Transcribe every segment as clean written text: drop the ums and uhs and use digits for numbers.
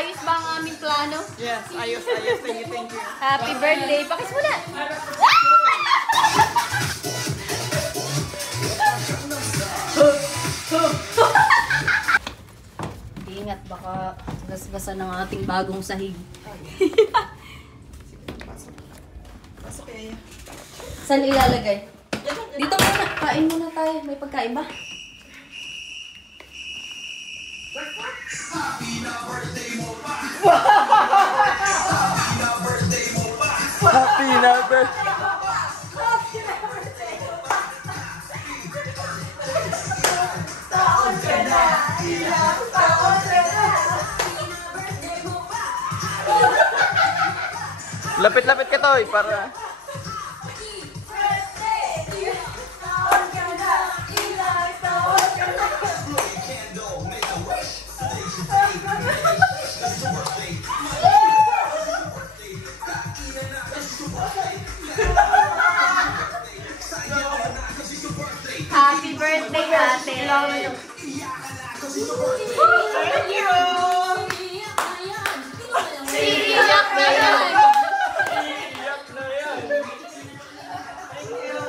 ayos ba ang aming plano? Yes, ayos, ayos. Thank you, thank you. Happy birthday. Pakis mo na. Ingat, baka gasgasan ng ating bagong sahig. Pasok kaya. Saan ilalagay? Dito muna. Kain muna tayo. May pagkain ba? Happy na birthday. Lapit-lapit ka, Toy, para... Happy birthday, ate. Thank you! Iiyak na yan. Iyak na yan. Thank you!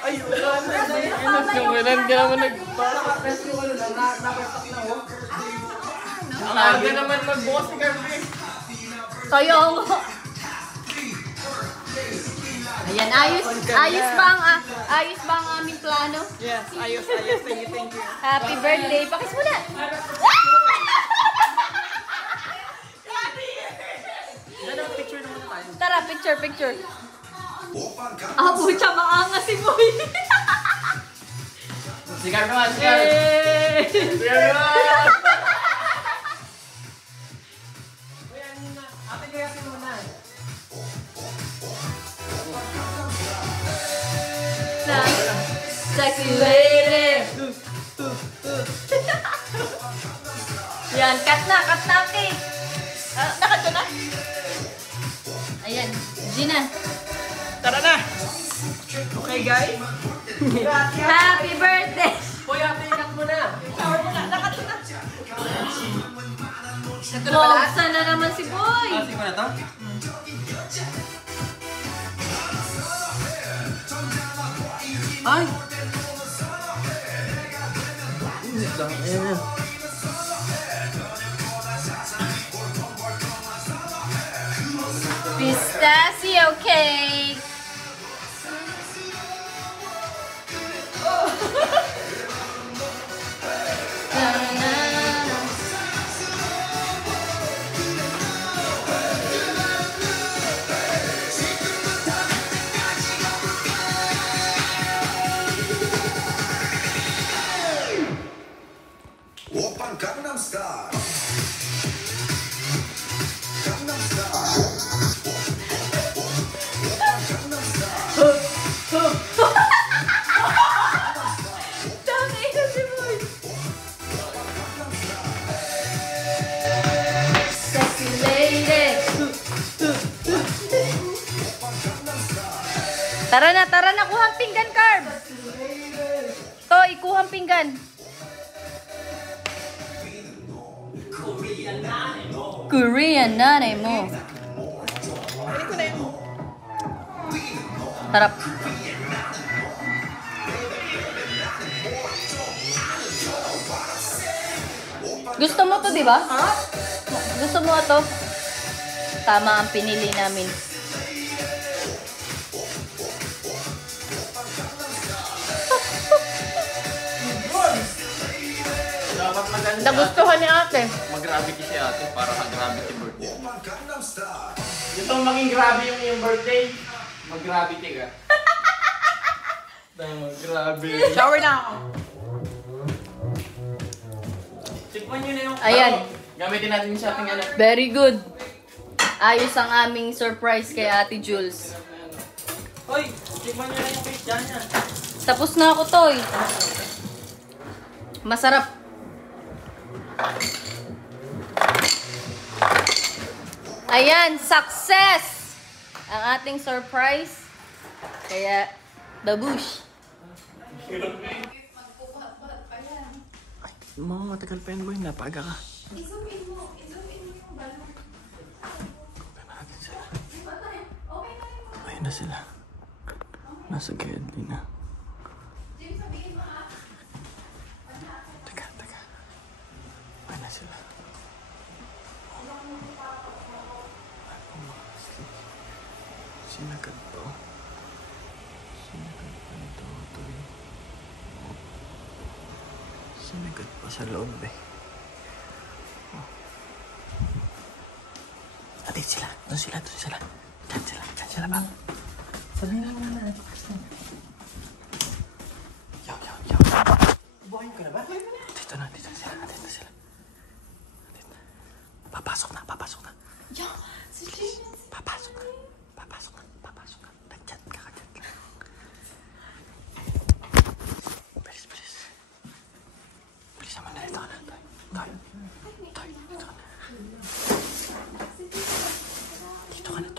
Ay, wala na. Nagkawalan ka naman nag-festival na. Nakatak na ho. Ang aga naman mag-boss si Carly. Kayo nga. Ayan, ayos ba ang aming plano? Yes, ayos, ayos. Thank you, thank you. Happy birthday. Pakis mo na. Picture naman tayo. Tara, picture. Ah, pucha, maangas si Boy. Sigar naman, sigar. Sigar naman. Ate, kaya si muna. Sexy lady. Yan, cut na, ate. Nakat ko na. Ayan, Gina. Tara na. Okay, guys. Happy birthday. Hoy, ate, ikat mo na. Shower mo na. Nakat ko na. Bogsan na naman si Boy. Sige mo na to? Ay! Ayan. Pistachio cake. Oppan Gangnam Style. Gangnam Style. Oppan Gangnam Style. Tangina si Boy. Sexy lady. Tara na, kuhang pinggan, Carb. To, ikuhang pinggan. Korean nanay mo. Tarap. Gusto mo to, di ba? Gusto mo to? Tama ang pinili namin. Dapat maganda. Nagustuhan ni ate. Mag-gravity si ate para ka-gravity birthday. Oppan Gangnam Style. Gusto mo maging grabe yung iyong birthday? Mag-gravity ka. Mag-grabe. Shower na ako. Tikman nyo na yung... Ayan. Gamitin natin sa ating ano. Very good. Ayos ang aming surprise kay Ate Jules. Hoy, tikman nyo na yung pizza niya. Tapos na ako, Toy. Masarap. Ayan, success! Ang ating surprise. Kaya, babush. Matagal pa yun, boy. Napaga ka. I-zoom in mo yung balon. Open natin sila. Okay na yun. Ayun na sila. Nasa gilid din na. Jim, sabihin mo ha. Teka. Ayun na sila. Sinagat to. Sinagat pa sa loob eh. Oh. Atid sila. Doon sila. Diyan sila ba? Sabihin mo naman natin. Yo. Buhayin ko na ba? Dito na sila. Atid na sila. Atid na. Papasok na. Yo, si Jim. Papasok na. Nagchat ka lang. Bilis. Bilis naman na. Dito ka na. Toy. Dito ka na.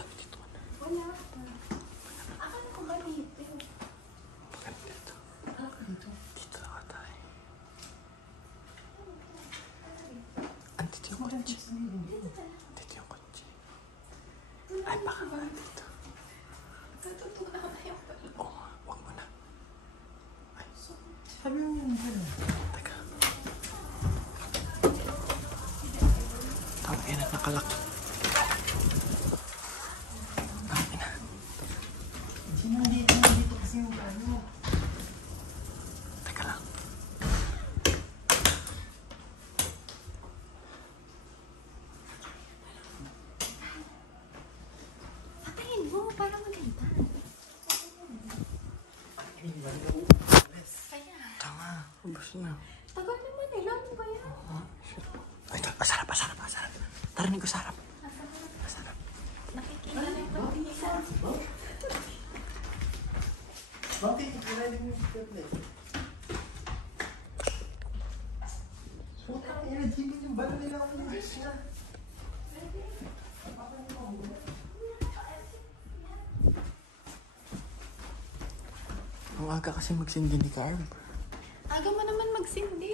Wala pa. Akala ko ba dito? Bakit dito? Dito ako tayo. Andito yung kotse. Ay, baka nga dito. Natutunan na yung balon. Oo nga, huwag mo na. Ay, Sabi mo yun ba? teka. Tama yan, nakalak. Dito kasi yung ano. Teka lang. Patayin mo, para maganda. Kaya, Tama, ubos na. tagal naman eh. Ano ba yan? Shit. Ay, sarap. Tarinig ko sarap. Nakikita na yung pagpilisan. Bakit? Kailangan mo yung tablet. Puta, i-redeem yung balo nila ako ng ice na. Ang aga kasi magsindi ni Carb. Aga mo naman magsindi.